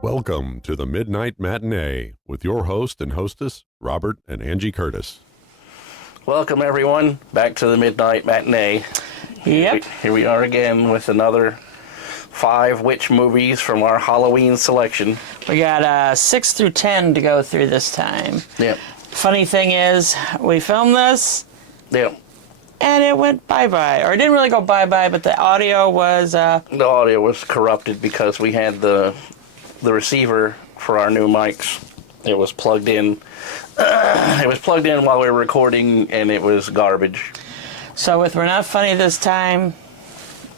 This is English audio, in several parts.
Welcome to the Midnight Matinee with your host and hostess, Robert and Angie Curtis. Welcome, everyone, back to the Midnight Matinee. Yep. Here we are again with another 5 witch movies from our Halloween selection. We got 6 through 10 to go through this time. Yep. Funny thing is, we filmed this, Yep. and it went bye-bye. Or it didn't really go bye-bye, but the audio was... The audio was corrupted because we had the receiver for our new mics. It was plugged in. It was plugged in while we were recording, and it was garbage. So with We're Not Funny This Time...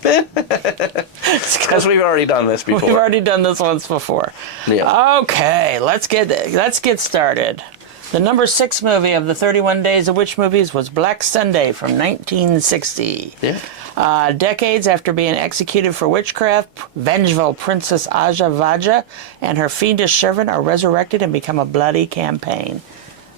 Because we've already done this before. We've already done this once before. Yeah. Okay, let's get started. The number 6 movie of the 31 Days of Witch movies was Black Sunday from 1960. Yeah. Decades after being executed for witchcraft, vengeful Princess Aja Vaja and her fiendish servant are resurrected and become a bloody campaign.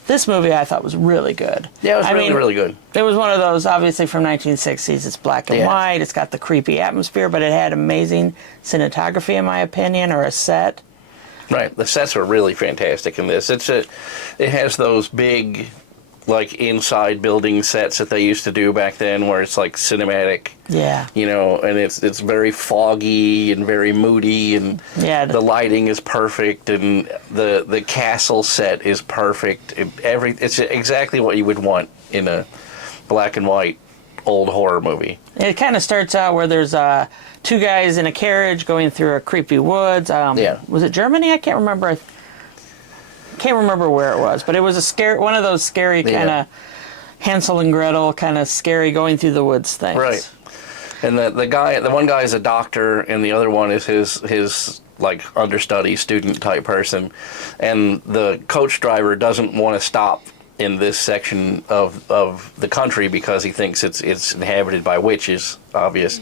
This movie I thought was really good. Yeah, it was really good. It was one of those, obviously from 1960s. It's black and white. It's got the creepy atmosphere, but it had amazing cinematography, in my opinion, or a set. Right, the sets were really fantastic in this. It has those big, like, inside building sets that they used to do back then, where it's like cinematic. Yeah. You know, and it's very foggy and very moody, and the lighting is perfect, and the castle set is perfect. It's exactly what you would want in a black and white old horror movie. It kind of starts out where there's 2 guys in a carriage going through a creepy woods. Was it Germany? I can't remember. Can't remember where it was, but it was one of those scary kind of Hansel and Gretel kind of scary going through the woods things. Right. And the one guy is a doctor, and the other one is his like understudy student type person, and the coach driver doesn't want to stop in this section of the country because he thinks it's inhabited by witches, obvious.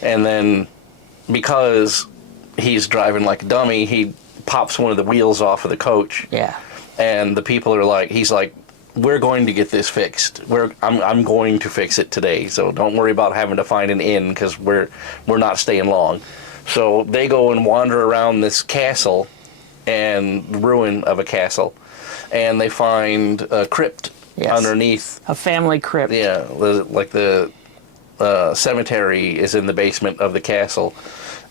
And then because he's driving like a dummy, he pops one of the wheels off of the coach. Yeah. And the people are like, he's like, we're going to get this fixed. I'm going to fix it today. So don't worry about having to find an inn because we're not staying long. So they go and wander around this castle and ruin of a castle. And they find a crypt underneath. A family crypt. Yeah, like the cemetery is in the basement of the castle.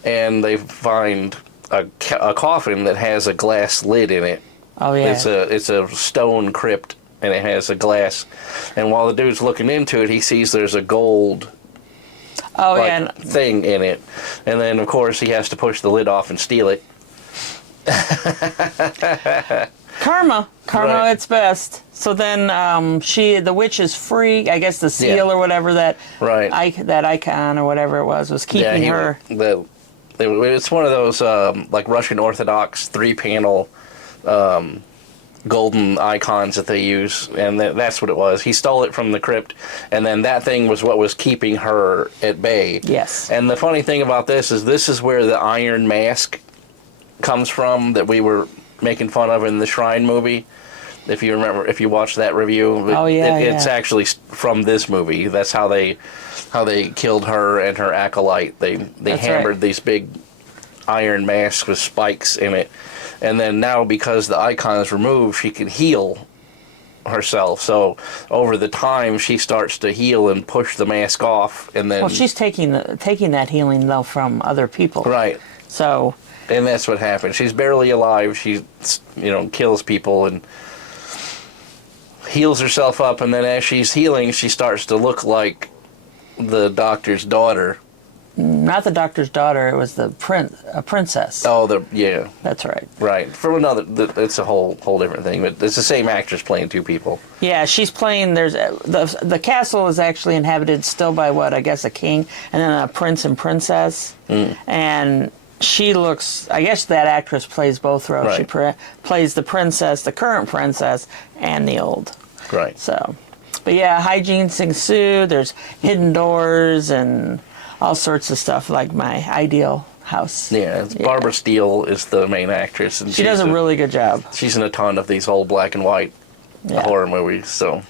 And they find a coffin that has a glass lid in it. Oh, yeah. It's a stone crypt, and it has a glass. And while the dude's looking into it, he sees there's a gold thing in it. And then, of course, he has to push the lid off and steal it. Karma Right. at its best. So then the witch is free. I guess the seal or whatever that icon or whatever it was keeping her. It's one of those like Russian Orthodox 3-panel golden icons that they use, and that's what it was. He stole it from the crypt, and then that thing was what was keeping her at bay. Yes. And the funny thing about this is where the iron mask comes from that we were making fun of in the Shrine movie. If you remember, if you watched that review, it's actually from this movie. That's how they killed her and her acolyte. They hammered these big iron masks with spikes in it, and then now because the icon is removed, she can heal herself. So over the time, she starts to heal and push the mask off, and then she's taking that healing though from other people. Right. So. And that's what happens. She's barely alive. She, kills people and heals herself up. And then as she's healing, she starts to look like the doctor's daughter. Not the doctor's daughter. It was a princess. Oh, That's right. Right. From another, it's a whole different thing. But it's the same actress playing 2 people. Yeah, she's playing. There's the castle is actually inhabited still by what I guess a king, and then a prince and princess, and. She looks, I guess that actress plays both roles. Right. She plays the princess, the current princess, and the old. Right. So, but yeah, hijinks ensue. There's hidden doors and all sorts of stuff like my ideal house. Yeah, Barbara Steele is the main actress. And she does a really good job. She's in a ton of these old black and white horror movies. So.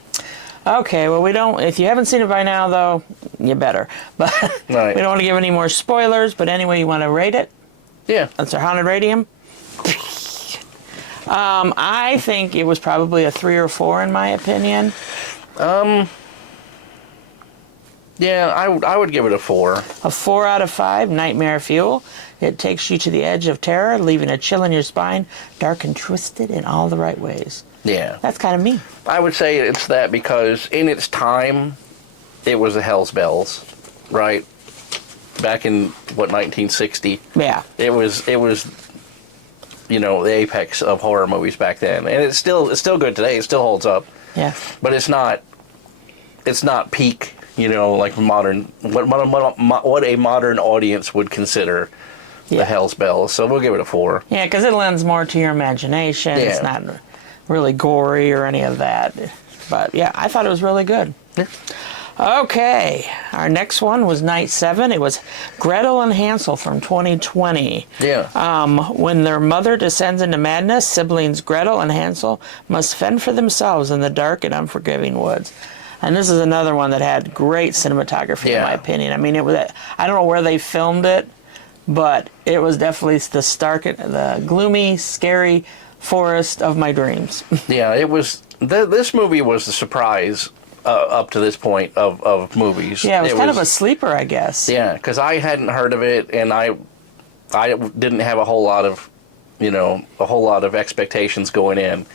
Okay, well, we don't. If you haven't seen it by now, though, you better. But right. We don't want to give any more spoilers. But anyway, you want to rate it? Yeah. That's our haunted radium. I think it was probably a 3 or 4 in my opinion. Yeah, I would give it a 4. A 4 out of 5. Nightmare fuel. It takes you to the edge of terror, leaving a chill in your spine, dark and twisted in all the right ways. Yeah. That's kind of me. I would say it's that because in its time, it was the Hell's Bells, right? Back in, 1960? Yeah. It was the apex of horror movies back then. And it's still good today. It still holds up. Yeah. But it's not peak, like modern, what a modern audience would consider the Hell's Bells. So we'll give it a 4. Yeah, because it lends more to your imagination. Yeah. It's not really gory or any of that. But yeah, I thought it was really good. Yeah. Okay, our next one was Night 7. It was Gretel and Hansel from 2020. Yeah. When their mother descends into madness, siblings Gretel and Hansel must fend for themselves in the dark and unforgiving woods. And this is another one that had great cinematography, in my opinion. I mean, I don't know where they filmed it, but it was definitely the gloomy, scary forest of my dreams. Yeah, it was. This movie was the surprise up to this point of movies. Yeah, it was kind of a sleeper, I guess. Yeah, because I hadn't heard of it, and I didn't have a whole lot of expectations going in.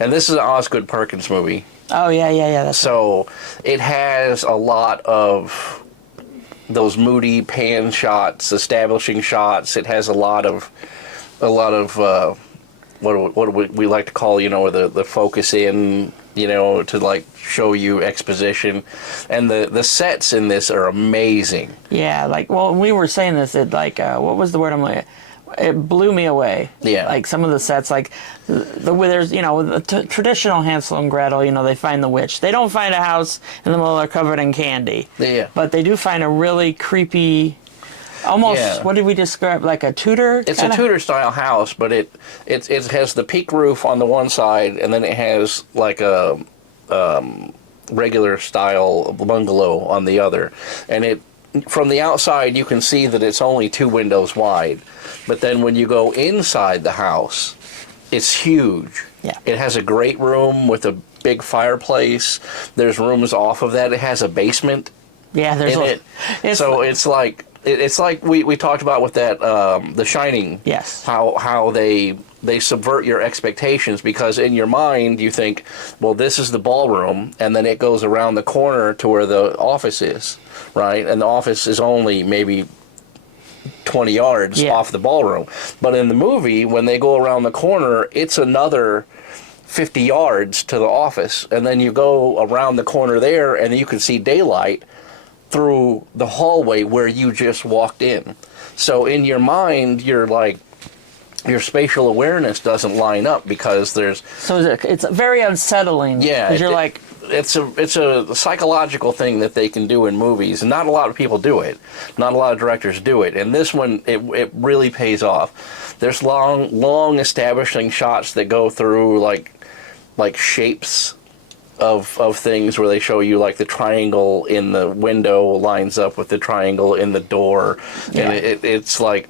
And this is an Osgood Perkins movie. Oh yeah. So it has a lot of those moody pan shots, establishing shots. It has a lot of what do we like to call the focus in, to like show you exposition, and the sets in this are amazing. Yeah, we were saying this. It what was the word I'm like? It blew me away. Yeah. Like some of the sets, like there's the traditional Hansel and Gretel. They find the witch. They don't find a house in the middle of covered in candy. Yeah. But they do find a really creepy. Almost, what did we describe? Like a Tudor? It's a Tudor-style house, but it has the peak roof on the one side, and then it has like a regular-style bungalow on the other. And from the outside, you can see that it's only 2 windows wide. But then when you go inside the house, it's huge. Yeah. It has a great room with a big fireplace. There's rooms off of that. It has a basement in it. So it's like we talked about with that The Shining. Yes. How they subvert your expectations, because in your mind you think, well, this is the ballroom, and then it goes around the corner to where the office is, right? And the office is only maybe 20 yards off the ballroom. But in the movie, when they go around the corner, it's another 50 yards to the office, and then you go around the corner there, and you can see daylight through the hallway where you just walked in. So in your mind, you're like, your spatial awareness doesn't line up because there's... So it's very unsettling. Yeah. Because you're like... It's a psychological thing that they can do in movies, and not a lot of people do it. Not a lot of directors do it. And this one, it really pays off. There's long establishing shots that go through like shapes of things, where they show you like the triangle in the window lines up with the triangle in the door, and it's like...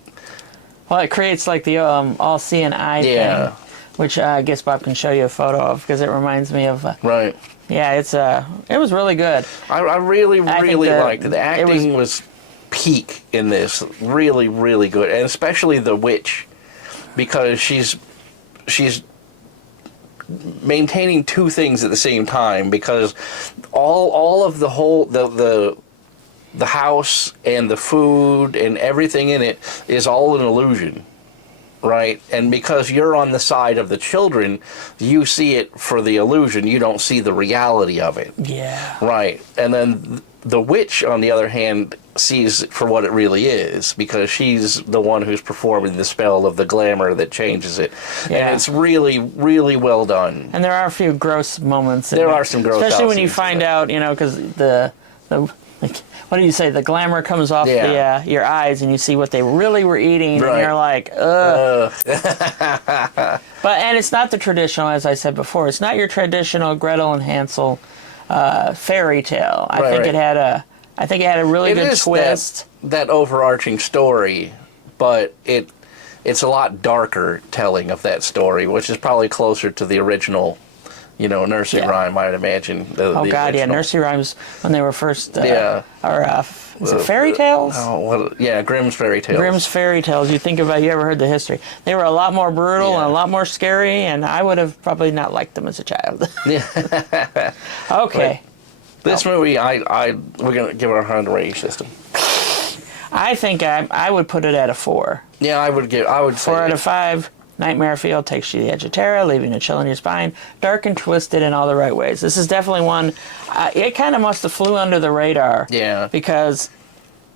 Well, it creates like the all-seeing eye thing, which I guess Bob can show you a photo of, because it reminds me of... Right. Yeah, it was really good. I really liked it. The acting was peak in this. Really, really good. And especially the witch, because she's maintaining 2 things at the same time, because all of the house and the food and everything in it is all an illusion. Right? And because you're on the side of the children, you see it for the illusion. You don't see the reality of it. Yeah. Right. And then the witch, on the other hand, sees it for what it really is, because she's the one who's performing the spell of the glamour that changes it. Yeah. And it's really, really well done. And there are a few gross moments. There are some gross, especially when you find out, because the what do you say? The glamour comes off your eyes, and you see what they really were eating, and you're like, ugh. And it's not the traditional, as I said before. It's not your traditional Gretel and Hansel fairy tale. I think it had a really good twist. That overarching story, but it's a lot darker telling of that story, which is probably closer to the original, nursery rhyme, I'd imagine. Nursery rhymes when they were first. Is it fairy tales? Grimm's fairy tales. Grimm's fairy tales. You ever heard the history? They were a lot more brutal and a lot more scary, and I would have probably not liked them as a child. Okay. But this movie, we're gonna give it a 100 rating system. I think I would put it at a 4. Yeah, I would say 4 out of 5. Nightmare Field takes you to the edge of terror, leaving a chill in your spine. Dark and twisted in all the right ways. This is definitely one. It kind of must have flew under the radar. Yeah. Because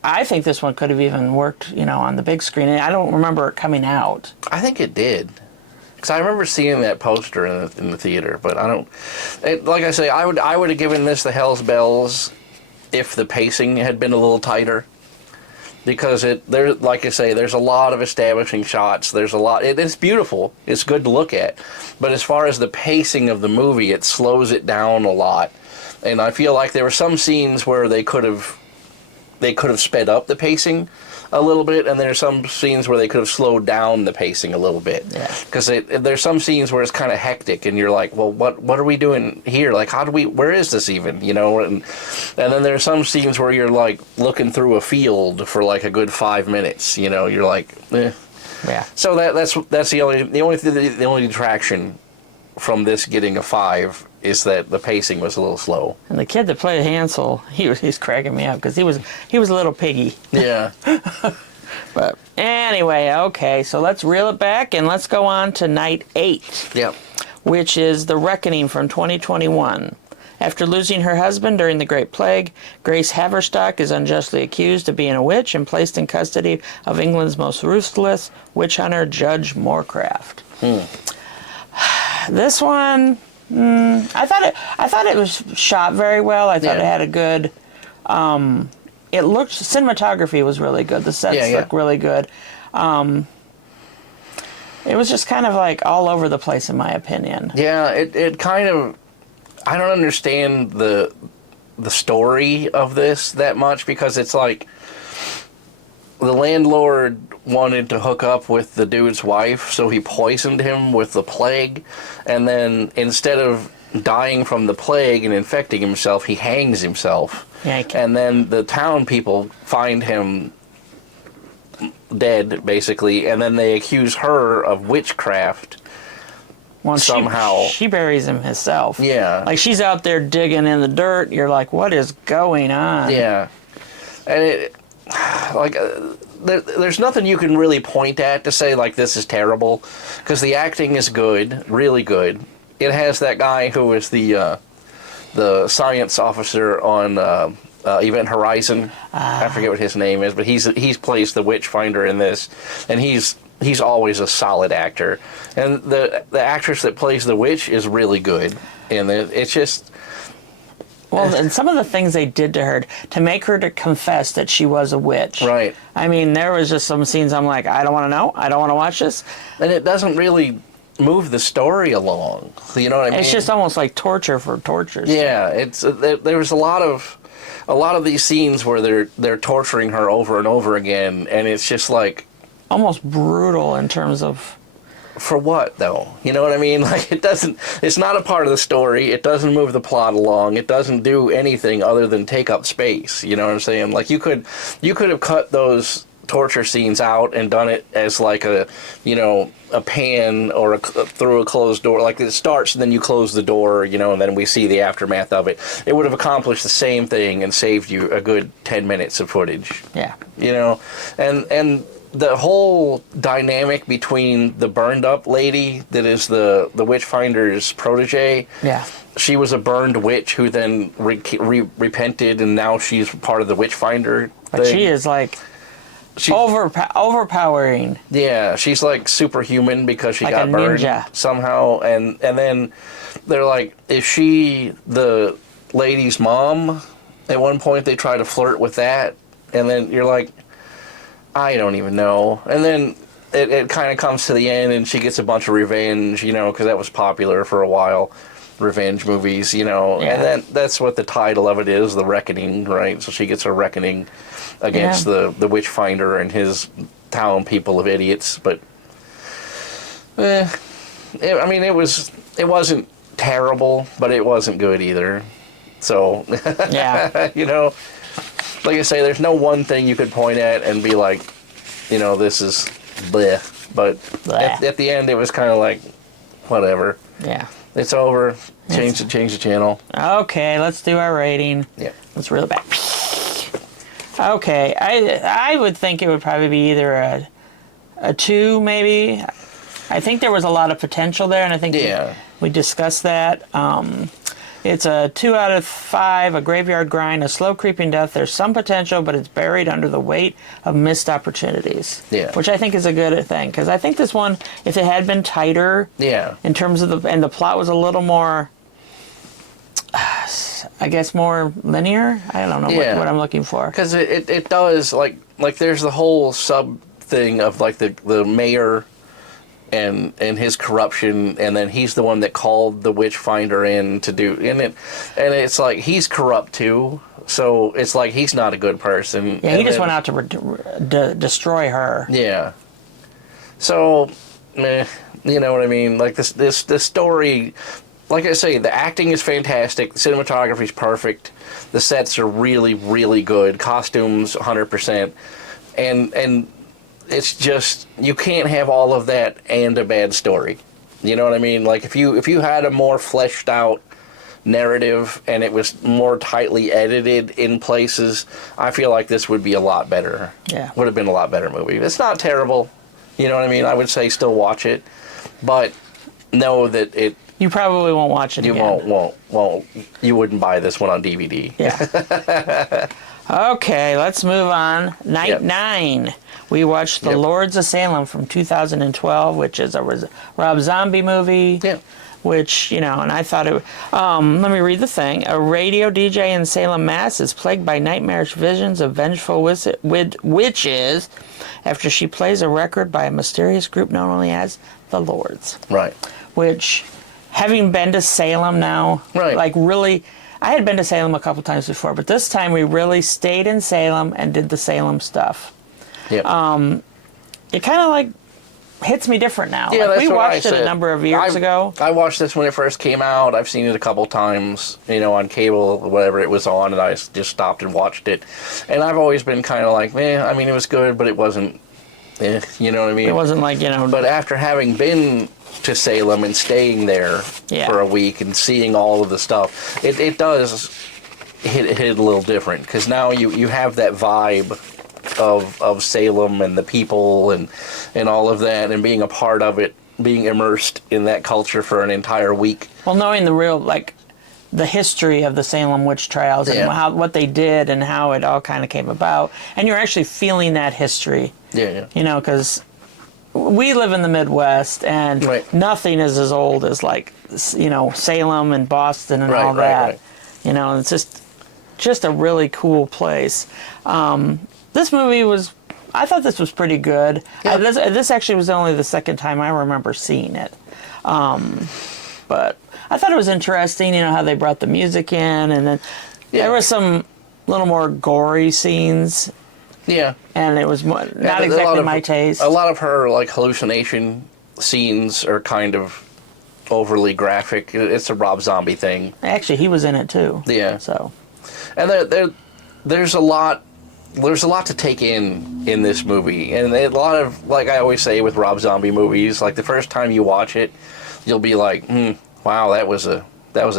I think this one could have even worked, on the big screen. And I don't remember it coming out. I think it did. Because I remember seeing that poster in the theater, but I don't. Like I say, I would have given this the Hell's Bells if the pacing had been a little tighter. Because like I say, there's a lot of establishing shots. There's a lot. It's beautiful. It's good to look at. But as far as the pacing of the movie, it slows it down a lot. And I feel like there were some scenes where they could have sped up the pacing a little bit, and there's some scenes where they could have slowed down the pacing a little bit. Yeah. Because there's some scenes where it's kind of hectic, and you're like, well, what are we doing here? Like, where is this even? And then there's some scenes where you're like looking through a field for like a good 5 minutes. You're like, eh. Yeah. So that's the only detraction from this getting a 5 is that the pacing was a little slow. And the kid that played Hansel, he's cracking me up because he was a little piggy. Yeah. But anyway, okay, so let's reel it back and let's go on to night 8. Yep. Which is The Reckoning from 2021. After losing her husband during the Great Plague, Grace Haverstock is unjustly accused of being a witch and placed in custody of England's most ruthless witch hunter, Judge Moorcraft. This one, I thought it was shot very well. I thought it had a good. Cinematography was really good. The sets looked really good. It was just kind of like all over the place, in my opinion. Yeah, it kind of. I don't understand the story of this that much because it's like the landlord wanted to hook up with the dude's wife, so he poisoned him with the plague, and then instead of dying from the plague and infecting himself, he hangs himself. And then the town people find him dead, basically, and then they accuse her of witchcraft. Well, somehow she buries him herself. Yeah. Like, she's out there digging in the dirt. You're like, what is going on? Yeah. And there's nothing you can really point at to say, like, this is terrible, because the acting is good, really good. It has that guy who is the science officer on Event Horizon. I forget what his name is, but he's plays the Witchfinder in this, and he's always a solid actor. And the actress that plays the witch is really good, and it's just. Well, and some of the things they did to her to make her to confess that she was a witch. Right. I mean, there was just some scenes I'm like, I don't want to know. I don't want to watch this. And it doesn't really move the story along. You know what I mean? It's just almost like torture for torture. Yeah, it's there's a lot of these scenes where they're torturing her over and over again, and it's just like almost brutal in terms of. For what, though? You know what I mean? Like, it's not a part of the story. It doesn't move the plot along. It doesn't do anything other than take up space. You know what I'm saying? Like, you could have cut those torture scenes out and done it as like a pan or through a closed door. Like, it starts and then you close the door, and then we see the aftermath of it. It would have accomplished the same thing and saved you a good 10 minutes of footage. Yeah. And the whole dynamic between the burned up lady that is the Witchfinder's protege. Yeah. She was a burned witch who then repented, and now she's part of the Witchfinder. But she is like overpowering. Yeah, she's like superhuman because she like got burned ninja. Somehow, and then they're like, is she the lady's mom? At one point, they try to flirt with that, and then you're like, I don't even know. And then it kind of comes to the end, and she gets a bunch of revenge, because that was popular for a while. revenge movies, you know, and that's what the title of it is, The Reckoning, right? So she gets her reckoning against the Witchfinder and his town people of idiots, but it wasn't terrible, but it wasn't good either. So, you know, like I say, there's no one thing you could point at and be like, you know, this is bleh. But at the end, it was kind of like, whatever. Yeah. It's over. Change the channel. Okay, let's do our rating. Yeah. Let's reel it back. Okay, I would think it would probably be either a 2, maybe. I think there was a lot of potential there, and I think we discussed that. It's a 2 out of 5, a graveyard grind, a slow creeping death. There's some potential, but it's buried under the weight of missed opportunities. Yeah. Which I think is a good thing, because I think this one, if it had been tighter, in terms of and the plot was a little more, I guess, more linear. I don't know what I'm looking for. Because it does, like there's the whole sub thing of like the mayor and his corruption, and then he's the one that called the Witchfinder in to do and it's like he's corrupt too, so it's like he's not a good person. Yeah, he just went out to destroy her. Yeah. So, you know what I mean? Like this story, like I say, the acting is fantastic, the cinematography is perfect, the sets are really, really good, costumes 100%, and it's just, you can't have all of that and a bad story. You know what I mean? Like, if you had a more fleshed out narrative and it was more tightly edited in places, I feel like this would be a lot better. Yeah. Would have been a lot better movie. It's not terrible. You know what I mean? I would say still watch it. But know that it... You probably won't watch it again. You won't. You wouldn't buy this one on DVD. Yeah. Okay, let's move on. Night 9. We watched The Lords of Salem from 2012, which is a Rob Zombie movie. Yeah. Which, you know, and I thought it... let me read the thing. A radio DJ in Salem, Mass. is plagued by nightmarish visions of vengeful witches after she plays a record by a mysterious group known only as The Lords. Right. Which, having been to Salem now, like really... I had been to Salem a couple times before, but this time we really stayed in Salem and did the Salem stuff. Yep. It kind of like hits me different now. Yeah, like we watched it a number of years ago. I watched this when it first came out. I've seen it a couple times, you know, on cable, whatever it was on, and I just stopped and watched it. And I've always been kind of like, I mean, it was good, but it wasn't, you know what I mean? It wasn't like, you know... But after having been to Salem and staying there for a week and seeing all of the stuff, it does hit a little different, because now you have that vibe of Salem and the people and all of that, and being a part of it, being immersed in that culture for an entire week. Well, knowing the real, like, the history of the Salem witch trials and what they did and how it all kind of came about, and you're actually feeling that history. Yeah. You know, because we live in the Midwest, and nothing is as old as, like, you know, Salem and Boston and all that. Right. You know, it's just a really cool place. This movie was, I thought this was pretty good. Yeah. This actually was only the second time I remember seeing it. But I thought it was interesting, you know, how they brought the music in, and then there was some little more gory scenes. Yeah. And it was not exactly my taste. A lot of her, like, hallucination scenes are kind of overly graphic. It's a Rob Zombie thing. Actually, he was in it too. Yeah. So. And there's a lot to take in this movie, and a lot of, like I always say with Rob Zombie movies, like the first time you watch it, you'll be like, wow, that was a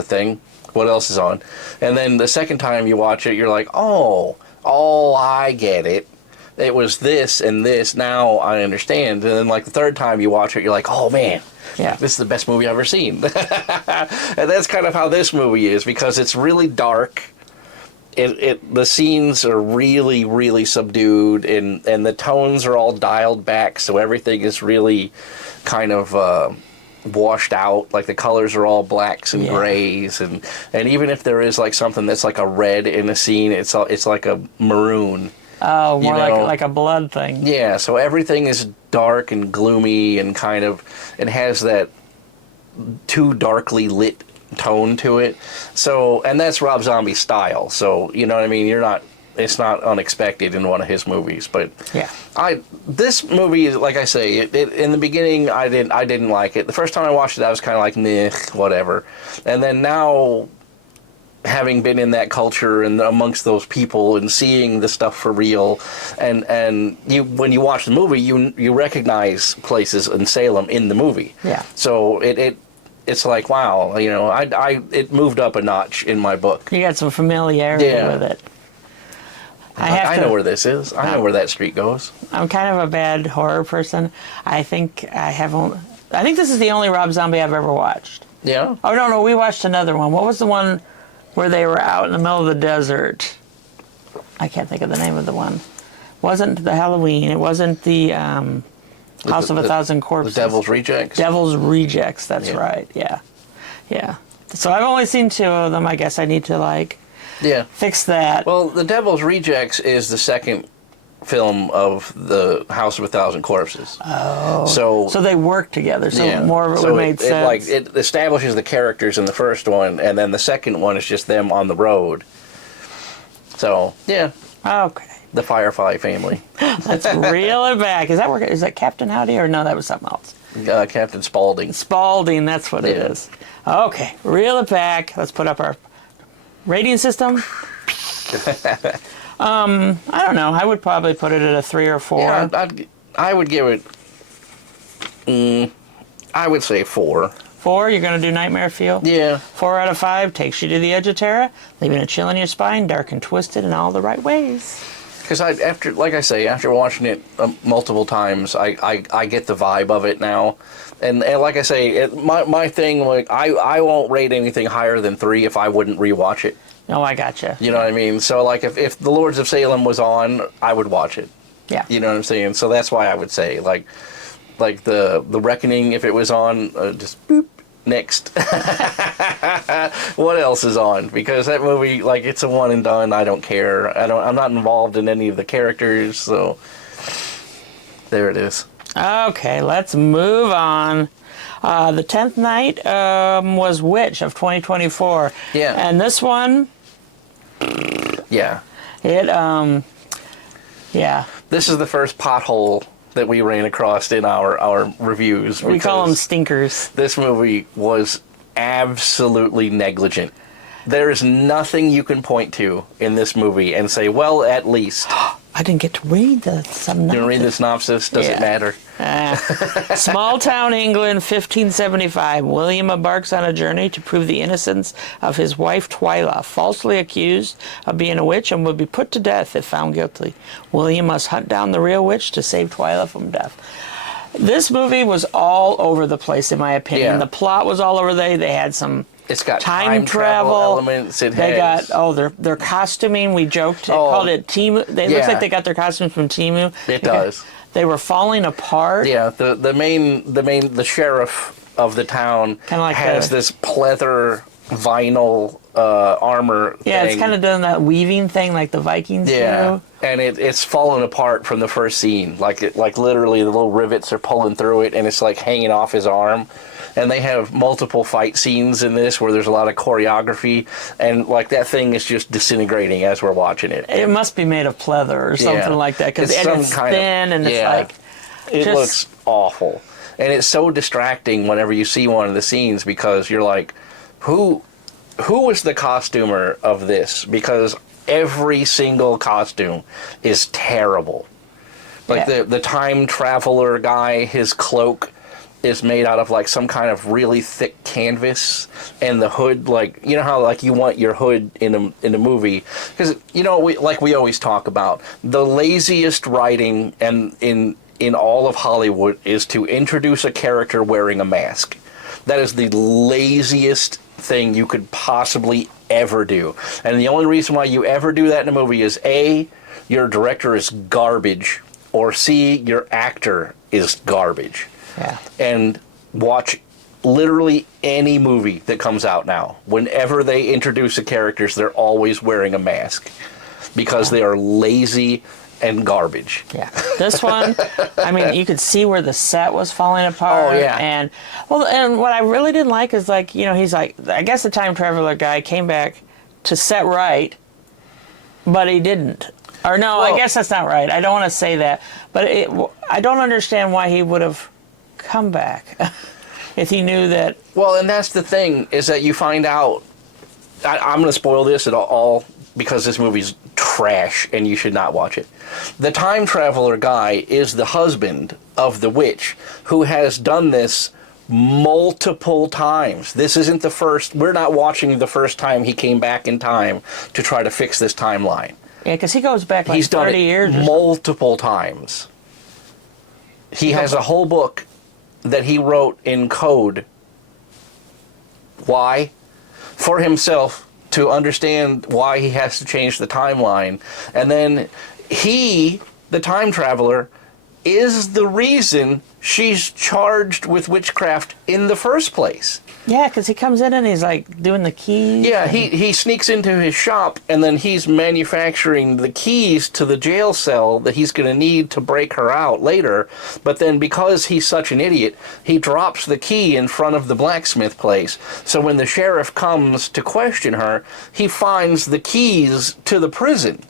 thing. What else is on? And then the second time you watch it, you're like, oh, I get it. It was this and this. Now I understand. And then, like, the third time you watch it, you're like, oh man, this is the best movie I've ever seen. And that's kind of how this movie is, because it's really dark. The scenes are really, really subdued, and the tones are all dialed back, so everything is really kind of washed out. Like, the colors are all blacks and grays, and even if there is, like, something that's like a red in a scene, it's like a maroon. Oh, more like a blood thing. Yeah, so everything is dark and gloomy, and kind of, it has that too darkly lit tone to it. So, and that's Rob Zombie's style. So, you know what I mean? It's not unexpected in one of his movies. But yeah, this movie, like I say, it in the beginning I didn't like it. The first time I watched it, I was kind of like, meh, whatever. And then now, having been in that culture and amongst those people and seeing the stuff for real, and you, when you watch the movie, you recognize places in Salem in the movie. Yeah. So it's like, wow, you know, it moved up a notch in my book. You got some familiarity with it. I know where this is. I know where that street goes. I'm kind of a bad horror person. I think this is the only Rob Zombie I've ever watched. Yeah. Oh no, we watched another one. What was the one where they were out in the middle of the desert? I can't think of the name of the one. Wasn't the Halloween? It wasn't the House of a Thousand Corpses. The Devil's Rejects. Devil's Rejects. That's right. Yeah, yeah. So I've only seen 2 of them. I guess I need to fix that. Well, The Devil's Rejects is the second film of the House of a Thousand Corpses. Oh. So they work together. So more of it would make sense. It establishes the characters in the first one, and then the second one is just them on the road. So, yeah. Okay. The Firefly family. Let's reel it back. Is that Captain Howdy, or no, that was something else? Captain Spaulding. Spaulding, that's what it is. Okay, reel it back. Let's put up our rating system. I don't know. I would probably put it at a 3 or 4. Yeah, I would give it. I would say 4. 4. You're gonna do Nightmare Fuel. Yeah. 4 out of 5 takes you to the edge of terror, leaving a chill in your spine, dark and twisted in all the right ways. Because after watching it multiple times, I get the vibe of it now, and like I say, my thing, like I won't rate anything higher than 3 if I wouldn't rewatch it. Oh, I gotcha. You know what I mean? So like if the Lords of Salem was on, I would watch it. Yeah. You know what I'm saying? So that's why I would say like the Reckoning, if it was on, just boop. Next. What else is on? Because that movie, like, it's a one and done. I don't care. I'm not involved in any of the characters, so there it is. Okay, let's move on. The 10th night was Witch of 2024. Yeah. And this one, yeah. Yeah. This is the first pothole that we ran across in our reviews. We call them stinkers. This movie was absolutely negligent. There is nothing you can point to in this movie and say, well, at least. I didn't get to read the synopsis. You didn't read the synopsis? Does it matter? Small town England, 1575. William embarks on a journey to prove the innocence of his wife Twyla, falsely accused of being a witch and would be put to death if found guilty. William must hunt down the real witch to save Twyla from death. This movie was all over the place, in my opinion. Yeah. The plot was all over there. They had some... It's got time travel elements. They got their costuming. We joked, called it Temu. It looks like they got their costumes from Temu. It does. They were falling apart. Yeah, the sheriff of the town has this pleather vinyl armor. Yeah, thing. it's kind of doing that weaving thing like the Vikings do. And it's falling apart from the first scene. Like literally the little rivets are pulling through it, and it's like hanging off his arm. And they have multiple fight scenes in this where there's a lot of choreography, and like that thing is just disintegrating as we're watching it. It must be made of pleather or something like that, because it's thin and it's like it looks awful, and it's so distracting whenever you see one of the scenes because you're like, who was the costumer of this? Because every single costume is terrible. Like the time traveler guy, his cloak is made out of like some kind of really thick canvas, and the hood, like, you know how like you want your hood in a movie, because you know we always talk about the laziest writing and in all of Hollywood is to introduce a character wearing a mask. That is the laziest thing you could possibly ever do, and the only reason why you ever do that in a movie is A, your director is garbage, or C, your actor is garbage. Yeah. And watch literally any movie that comes out now. Whenever they introduce the characters, they're always wearing a mask. because they are lazy and garbage. Yeah. This one, I mean, you could see where the set was falling apart. Oh, yeah. And what I really didn't like is, like, you know, he's like, I guess the time traveler guy came back to set right, but he didn't. Or no, well, I guess that's not right. I don't want to say that. But I don't understand why he would have come back if he knew that. Well, and that's the thing, is that you find out, I'm going to spoil this at all because this movie's trash and you should not watch it. The time traveler guy is the husband of the witch who has done this multiple times. This isn't the first. We're not watching the first time he came back in time to try to fix this timeline. Yeah, because he goes back like He's 30 years. He's done it multiple times. He has a whole book that he wrote in code. Why? For himself, to understand why he has to change the timeline. And then he, the time traveler, is the reason she's charged with witchcraft in the first place. Yeah, because he comes in and he's like doing the keys. Yeah, he sneaks into his shop and then he's manufacturing the keys to the jail cell that he's going to need to break her out later. But then because he's such an idiot, he drops the key in front of the blacksmith place. So when the sheriff comes to question her, he finds the keys to the prison,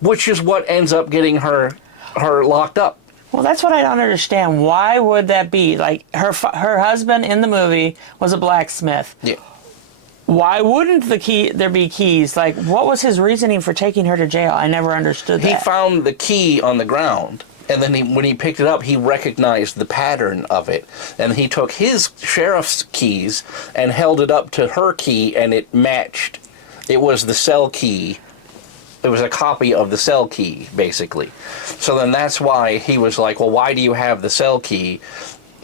which is what ends up getting her locked up. Well, that's what I don't understand. Why would that be? Like, her husband in the movie was a blacksmith. Yeah. Why wouldn't there be keys? Like, what was his reasoning for taking her to jail? I never understood that. He found the key on the ground, and then when he picked it up, he recognized the pattern of it. And he took his sheriff's keys and held it up to her key, and it matched. It was the cell key. It was a copy of the cell key, basically. So then that's why he was like, well, why do you have the cell key?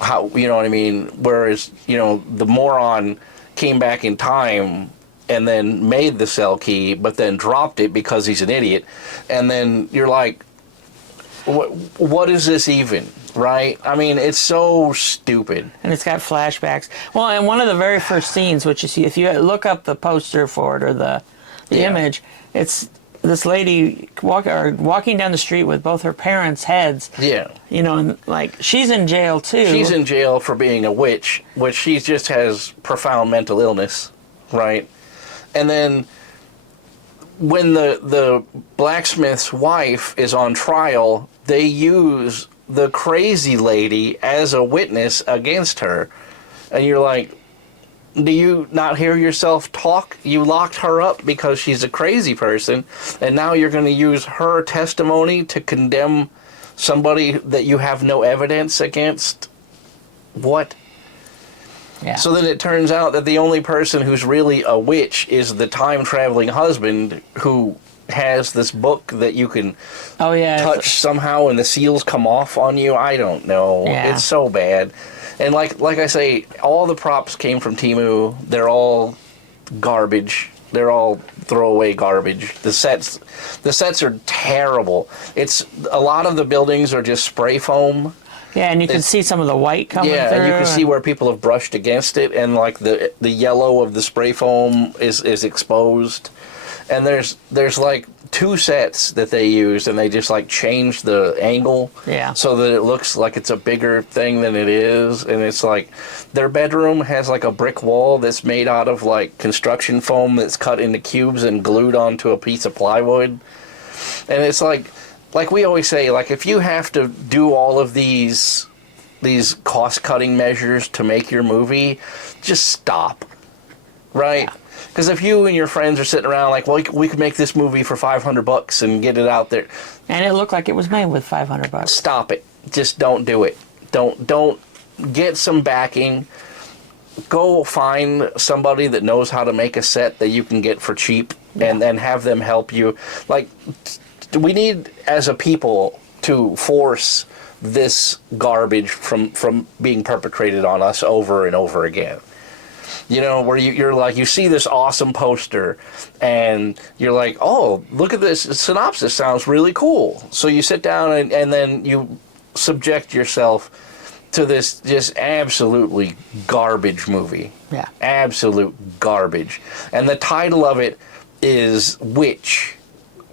How, you know what I mean? Whereas, you know, the moron came back in time and then made the cell key, but then dropped it because he's an idiot. And then you're like, what is this even? Right? I mean, it's so stupid. And it's got flashbacks. Well, and one of the very first scenes, which you see, if you look up the poster for it or the image, it's this lady walking down the street with both her parents' heads. Yeah. You know, and like, she's in jail too. She's in jail for being a witch, which she just has profound mental illness, right? And then when the blacksmith's wife is on trial, they use the crazy lady as a witness against her. And you're like, do you not hear yourself talk? You locked her up because she's a crazy person, and now you're going to use her testimony to condemn somebody that you have no evidence against? What? Yeah. So then it turns out that the only person who's really a witch is the time-traveling husband who has this book that you can touch somehow and the seals come off on you. I don't know. Yeah. It's so bad. And like I say, all the props came from Temu. They're all garbage. They're all throwaway garbage. The sets are terrible. It's a lot of the buildings are just spray foam. Yeah, and you can see some of the white coming through. Yeah, and you can see where people have brushed against it, and like the yellow of the spray foam is exposed. And there's like 2 sets that they used, and they just like changed the angle so that it looks like it's a bigger thing than it is. And it's like their bedroom has like a brick wall that's made out of like construction foam that's cut into cubes and glued onto a piece of plywood. And it's like we always say, like, if you have to do all of these cost-cutting measures to make your movie, just stop, right? Yeah. Because if you and your friends are sitting around like, well, we could make this movie for $500 and get it out there. And it looked like it was made with $500. Stop it. Just don't do it. Don't get some backing. Go find somebody that knows how to make a set that you can get for cheap and then have them help you. Like, we need, as a people, to force this garbage from being perpetrated on us over and over again. You know, where you're like, you see this awesome poster, and you're like, oh, look at this synopsis, sounds really cool. So you sit down and then you subject yourself to this just absolutely garbage movie. Yeah. Absolute garbage. And the title of it is Witch.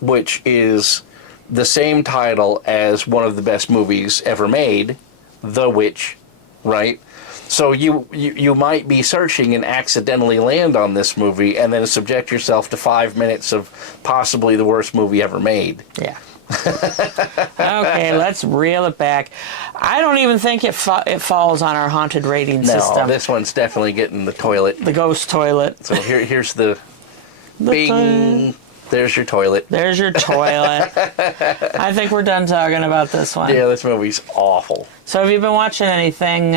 which is the same title as one of the best movies ever made, The Witch, right? So you might be searching and accidentally land on this movie and then subject yourself to 5 minutes of possibly the worst movie ever made. Yeah. Okay, let's reel it back. I don't even think it falls on our haunted rating system. No, this one's definitely getting the toilet. The ghost toilet. So here's the bing. There's your toilet. There's your toilet. I think we're done talking about this one. Yeah, this movie's awful. So have you been watching anything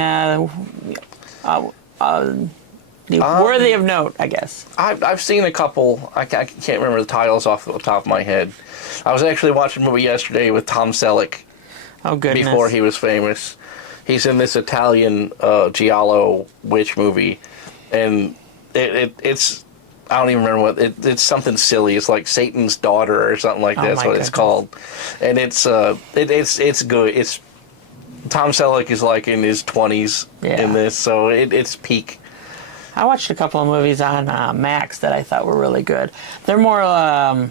worthy of note, I guess? I've seen a couple. I can't remember the titles off the top of my head. I was actually watching a movie yesterday with Tom Selleck. Oh, goodness. Before he was famous. He's in this Italian giallo witch movie. And it's... I don't even remember what it's something silly. It's like Satan's Daughter or something like that. That's what it's called, and it's good. It's Tom Selleck is like in his 20s in this, so it's peak. I watched a couple of movies on Max that I thought were really good. They're more, I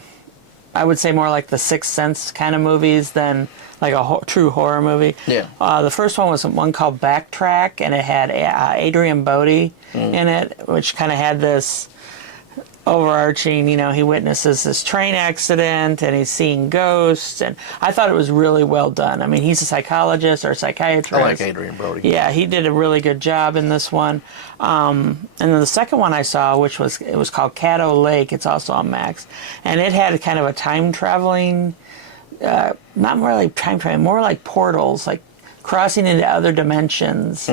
would say, more like the Sixth Sense kind of movies than like a true horror movie. Yeah. The first one was one called Backtrack, and it had Adrian Bodie in it, which kind of had this overarching, he witnesses this train accident and he's seeing ghosts, and I thought it was really well done. I mean, he's a psychologist or a psychiatrist. I like Adrian Brody. Yeah, he did a really good job in this one. And then the second one I saw, it was called Caddo Lake. It's also on Max, and it had kind of a time traveling, not more like time traveling, more like portals, like crossing into other dimensions.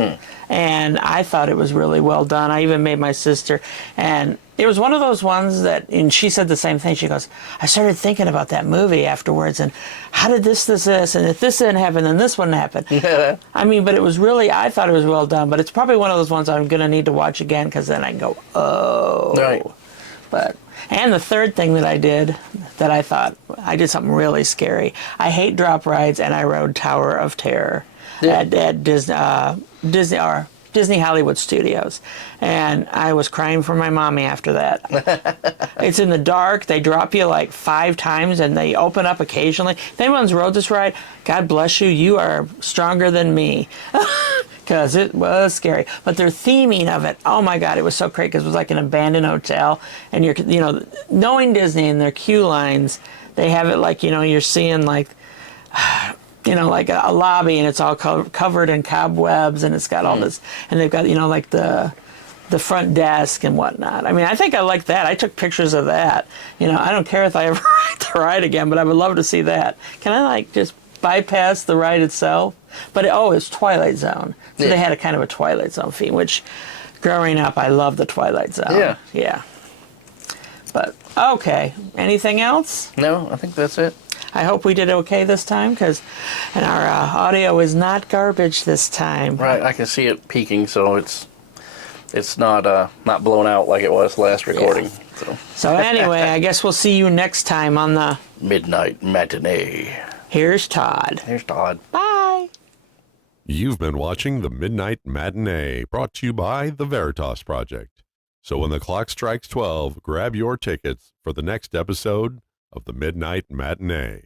And I thought it was really well done. I even made my sister, and it was one of those ones that, and she said the same thing. She goes, I started thinking about that movie afterwards, and how did this, and if this didn't happen, then this wouldn't happen. Yeah. I mean, but it was really, I thought it was well done, but it's probably one of those ones I'm going to need to watch again, because then I can go, oh. Right. And the third thing that I did, that I thought, I did something really scary. I hate drop rides, and I rode Tower of Terror at Disney Hollywood Studios, and I was crying for my mommy after that. It's in the dark. They drop you like 5 times, and they open up occasionally. If anyone's rode this ride, God bless you. You are stronger than me, because it was scary. But their theming of it, oh my God, it was so great, because it was like an abandoned hotel, and you're, knowing Disney and their queue lines, they have it like, you're seeing like, like a lobby, and it's all covered in cobwebs, and it's got all this, and they've got, like the front desk and whatnot. I mean, I think I like that. I took pictures of that. I don't care if I ever ride the ride again, but I would love to see that. Can I just bypass the ride itself? But it's Twilight Zone. So they had a kind of a Twilight Zone theme, which growing up, I loved the Twilight Zone. Yeah. Yeah. But, okay. Anything else? No, I think that's it. I hope we did okay this time, and our audio is not garbage this time. Right, I can see it peaking, so it's not blown out like it was last recording. Yeah. So anyway, I guess we'll see you next time on the Midnight Matinee. Here's Todd. Bye. You've been watching the Midnight Matinee, brought to you by the Veritas Project. So when the clock strikes 12, grab your tickets for the next episode of the Midnight Matinee.